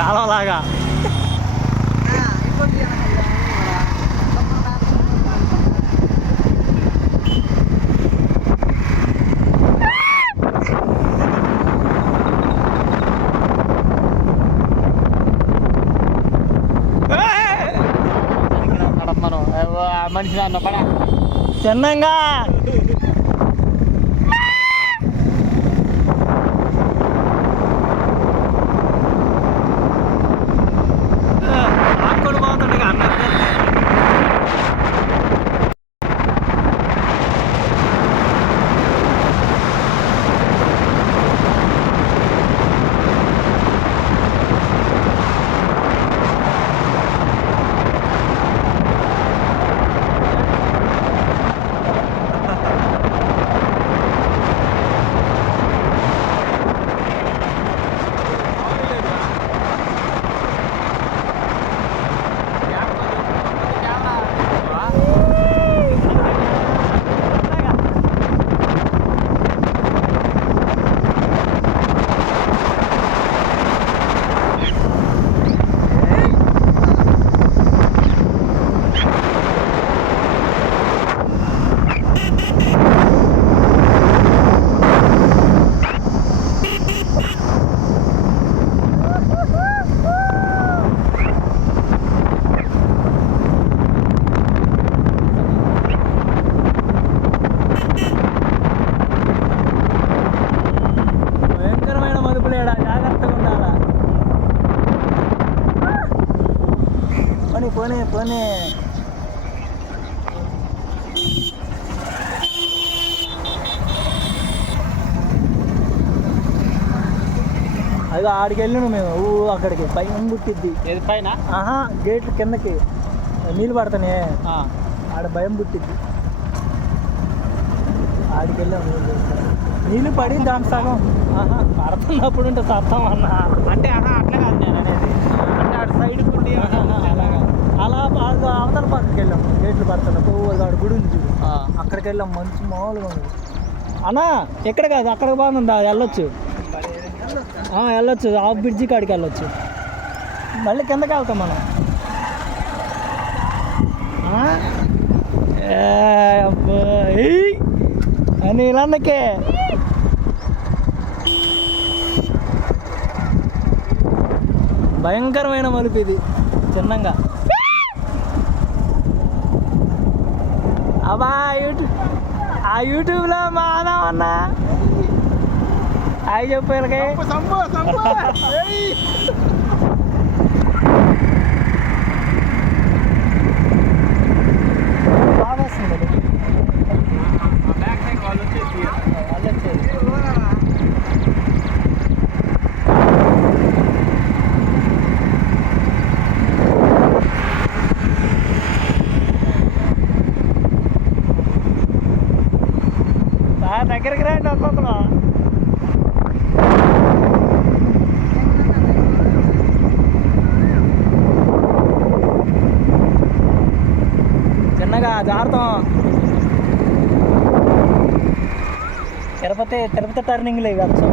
కాలంలాగా. మనిషి అన్న పడ చిన్నంగా ఆకుడు పోతుండే అన్న. పోనీ పోనీ అది ఆడికి వెళ్ళినాం మేము. అక్కడికి పైన పుట్టిద్ది. ఏది పైన? ఆహా, గేట్లు కిందకి నీళ్ళు పడతానే, ఆడ భయం పుట్టిద్ది. ఆడికి వెళ్ళాము. నీళ్ళు పడి దాని సగం పడుతున్నప్పుడు ఉంటే సత్తం అన్న. అంటే అట్లా కాదు నేను అనేది, అంటే ఆడ సైడ్ ఉండి అలా బాగా అవతల పక్కకి వెళ్ళాం. గేట్లు పడుతున్నప్పుడు ఆడ గుడి ఉంది చూడు, అక్కడికి వెళ్ళాం. మంచి మామూలుగా ఉంది అన్నా. ఎక్కడ కాదు, అక్కడ బాగుంది, వెళ్ళొచ్చు వెళ్ళొచ్చు. ఆఫ్ బ్రిడ్జి కాడికి వెళ్ళొచ్చు. మళ్ళీ కిందకి వెళ్తాం మనం. అని ఇలాన్నకే భయంకరమైన మలుపు ఇది. చిన్నంగా అబ్బా ఆ యూట్యూబ్లో మా అన్నా అవి చెప్పారుగా బాగా వస్తుంది. వాళ్ళు వచ్చేసి దగ్గరికి రండి ఒక్కొక్కరు. చిన్నగా జారుతాం. తిరుపతి టర్నింగ్లు ఇవి వచ్చాం.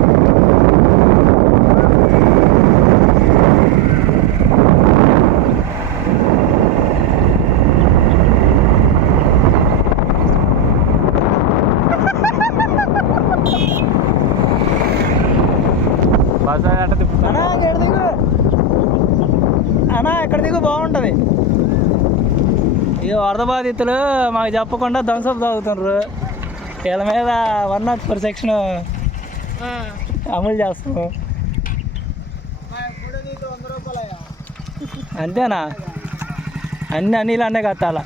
అన్నా ఎక్కడ దిగు బాగుంటుంది. ఇక వరద బాధితులు మాకు చెప్పకుండా థమ్సప్ తాగుతున్నారు. వీళ్ళ మీద 104 సెక్షన్ అమలు చేస్తాం. అంతేనా? అన్నీ అన్నిలానే కట్టాలా.